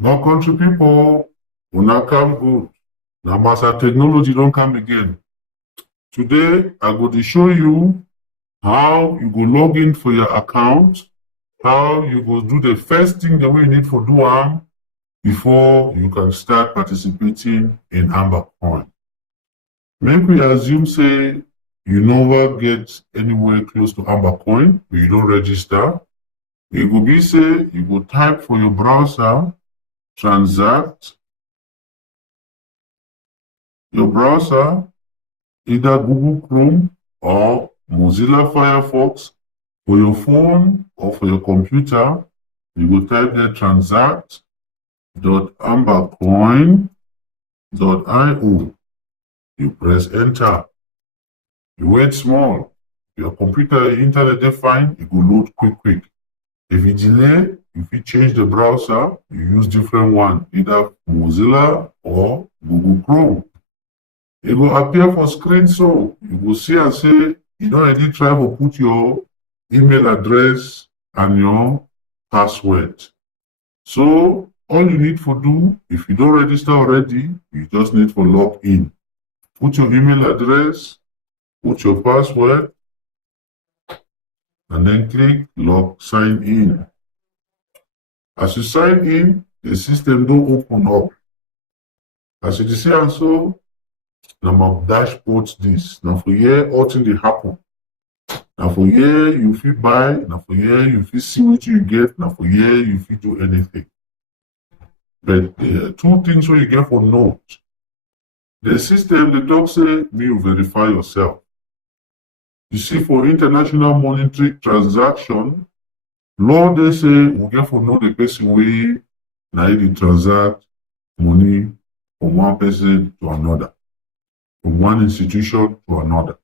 My country people, una come good. Now, master technology don't come again. Today, I go to show you how you go log in for your account, how you go do the first thing the way you need for do before you can start participating in Amber Coin. Make we assume say you never get anywhere close to Amber Coin, but you don't register. It will be say you go type for your browser, transact, your browser, either Google Chrome or Mozilla Firefox. For your phone or for your computer, you will type there transact.ambercoin.io. You press enter. You wait small. Your computer, internet, they fine, it will load quick. If it delay, if you change the browser, you use different one, either Mozilla or Google Chrome. It will appear for screen, so you will see and say, you don't already try to put your email address and your password. So all you need to do, if you don't register already, you just need to log in. Put your email address, put your password, and then click sign in. As you sign in, the system don't open up. As you see also, now my dashboard this. Now for here, all things they happen. Now for here, you feel buy. Now for here, you feel see what you get. Now for here, you feel do anything. But two things where you get for note. The system, the talk say, you verify yourself. You see, for international monetary transaction, law they say we get for know the person way now you transact money from one person to another, from one institution to another.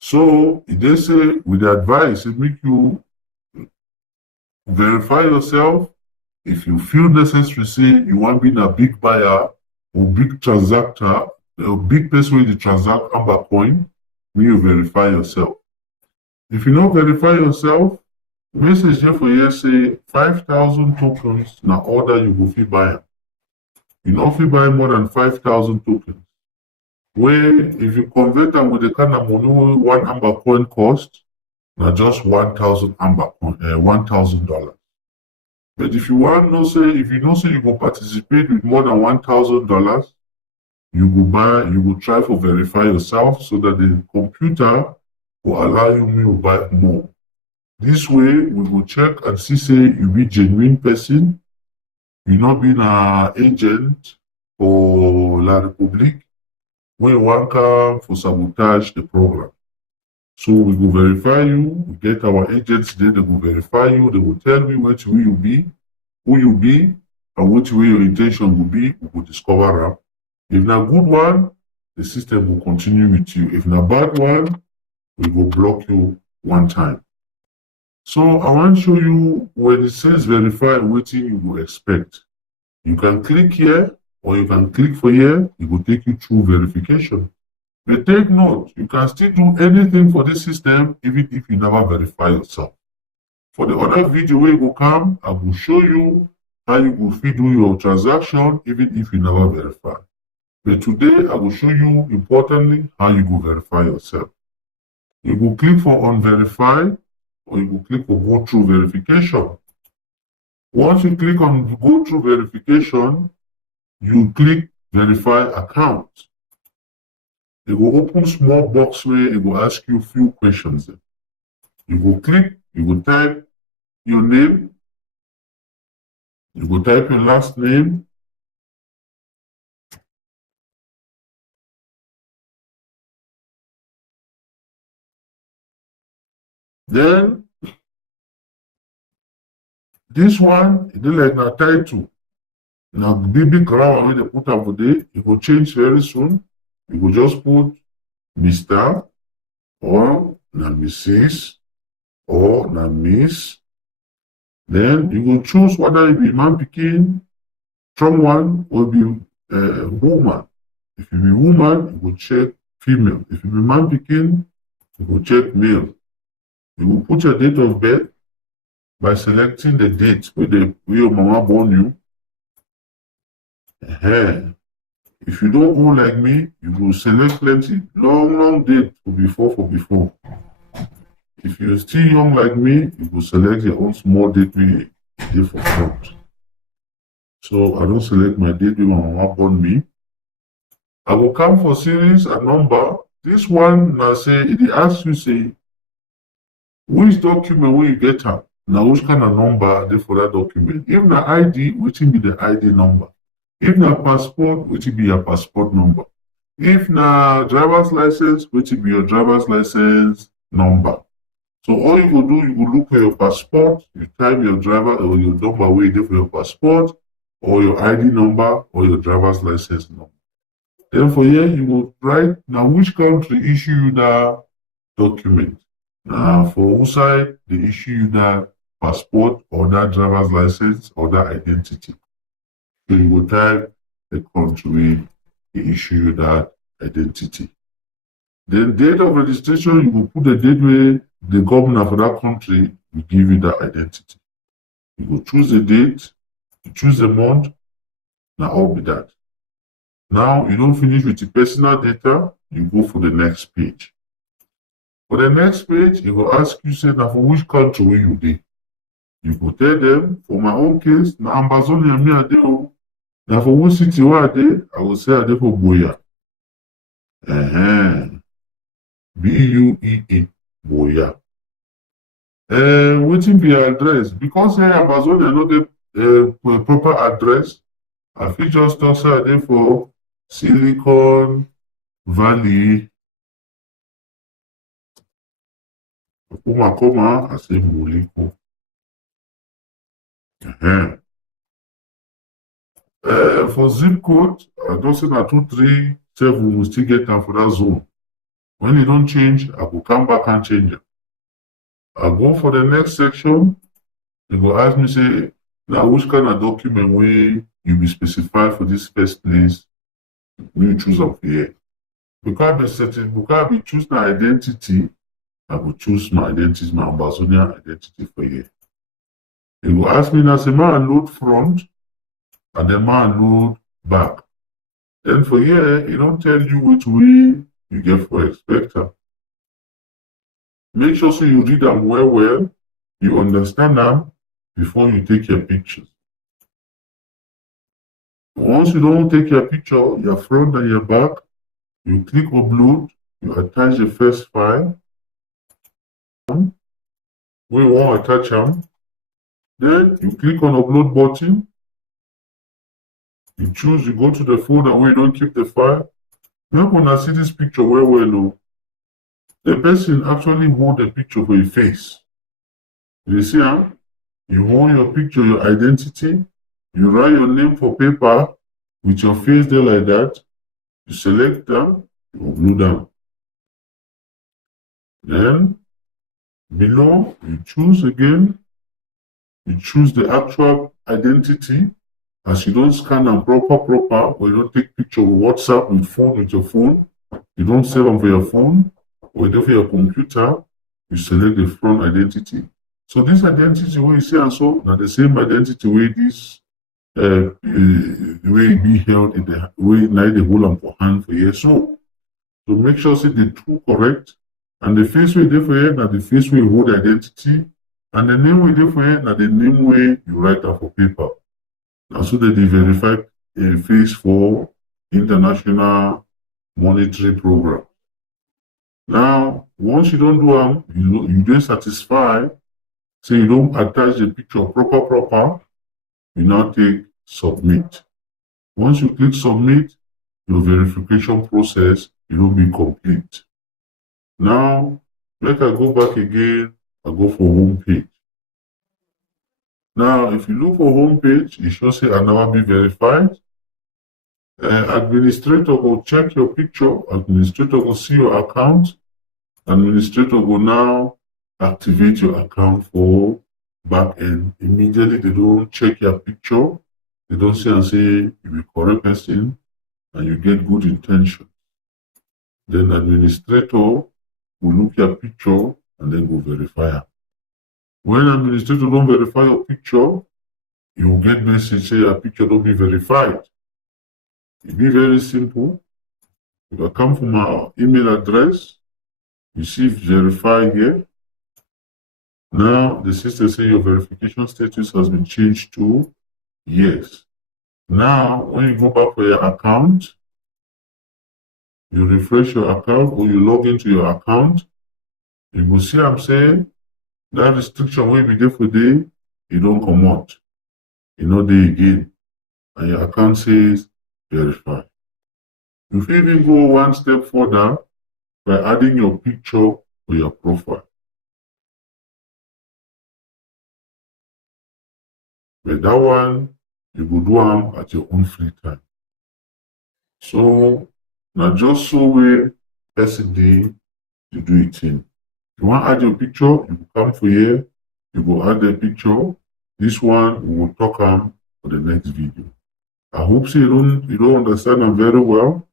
So they say with the advice, it make you verify yourself. If you feel necessary, say you want to be a big buyer or big transactor, a big person with the transact Amber Coin, you verify yourself. If you don't verify yourself, message here for here say 5,000 tokens now order you go fit buy. You know if you buy more than 5,000 tokens. Where if you convert them with the kind of money one Amber Coin cost, now just 1,000 Amber Coin, $1,000. But if you want no say, if you know say you go participate with more than $1,000, you go buy, you go try to verify yourself so that the computer will allow you to buy more. This way, we will check and see say you be genuine person, you not being an agent for La République, when you want come for sabotage the program. So we will verify you, we get our agents there, they will verify you, they will tell me which way you be, who you be, and which way your intention will be, we will discover them. If not good one, the system will continue with you. If not bad one, we will block you one time. So I want to show you when it says verify what you will expect. You can click here or you can click for here. It will take you through verification. But take note, you can still do anything for this system even if you never verify yourself. For the other video where you will come, I will show you how you will fit do your transaction even if you never verify. But today I will show you importantly how you will verify yourself. You will click for unverify, or you will click for go through verification. Once you click on go through verification, you click verify account. It will open small box where it will ask you a few questions. You will click, you will type your name, you will type your last name, then this one, it is like a title. Now, the big crown where they put up today, it will change very soon. You will just put Mr. or na Mrs. or na Miss. Then you will choose whether it be man picking, someone will be woman. If you be woman, you will check female. If you be man picking, you will check male. You will put your date of birth by selecting the date where your mama born you. If you don't own like me, you will select plenty long date for before. If you're still young like me, you will select your own small date wey dey for front. So I don't select my date wey my mama born me. I will come for series and number. This one now say it asks you say which document wey you get am, na which kind of number dey for that document. If na ID, wetin be the ID number? If na passport, wetin be your passport number? If na driver's license, wetin be your driver's license number? So all you go do, you go look for your passport, you type your driver or your number wey dey for your passport, or your ID number, or your driver's license number. Then for here, you go write now which country issue you that document. Now for whose side they issue you that passport or that driver's license or that identity. So you will type the country they issue you that identity. Then date of registration, you will put the date where the governor for that country will give you that identity. You will choose the date, you choose the month, now all be that. Now you don't finish with the personal data, you go for the next page. For the next page, it will ask you, say, now for which country will you be? You go tell them, for my own case, now Ambazonia me ade o. Now for which city where I dey, I will say I dey for Boya. Buea, Boya. Wetin be your address? Because Ambazonia no get proper address, I fit just talk say I dey for Silicon Valley. I say Moliko. For zip code, I don't say na 237 we will still get am for that zone. When it don't change, I will come back and change it. I go for the next section. They will ask me say, now which kind of document wey you be specified for this first place? You choose up here. Because I be choose my identity, I will choose my identity, my Ambazonia identity for here. They will ask me now, say, man load front, and then man load back. Then for here, it don't tell you which way you get for expector. Make sure so you read them well, you understand them before you take your pictures. Once you don't take your picture, your front and your back, you click upload, you attach the first file. We want to attach them. Then you click on upload button. You choose, you go to the folder where you don't keep the file. Now when I see this picture well, the person actually hold the picture for your face. You see, you hold your picture, your identity, you write your name for paper with your face there like that. You select them, you upload them. Then below, you choose again. You choose the actual identity. As you don't scan them proper, or you don't take picture with WhatsApp with your phone, you don't save them for your phone, or for your computer, you select the front identity. So this identity where you see and so now the same identity where this way be held in the way now they hold them for hand for here. So to make sure say the two correct, and the face way there for here now the face way hold identity, and the name way there for here now the name way you write down for paper. Now so that they verify a face for international monetary program. Now, once you don't do them, you don't satisfy, so you don't attach the picture proper, you now take submit. Once you click submit, your verification process will be complete. Now, let I go back again, I go for home page. Now, if you look for home page, it shows say I never be verified. Administrator will check your picture, administrator will see your account, administrator will now activate your account for back end. Immediately they don't check your picture, they don't say and say you be correct person and you get good intention. Then administrator will look your picture and then go verify it. When administrator don't verify your picture, you will get message say your picture don't be verified. It be very simple. If I come from my email address, you see verify here. Now the system says your verification status has been changed to yes. Now when you go back for your account, you refresh your account or you log into your account, you will see I'm saying that restriction will be there for day, you don't come out. You know there again. And your account says verify. You can even go one step further by adding your picture to your profile. But that one, you go do them at your own free time. So, now just so we person day to do it in. If you want to add your picture, you come for here, you go add the picture. This one, we will talk on for the next video. I hope so you don't understand them very well.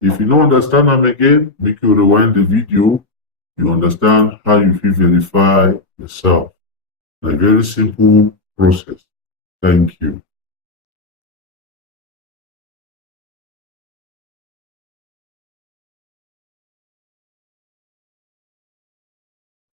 If you don't understand them again, make you rewind the video. You understand how you feel verify yourself. A very simple process. Thank you.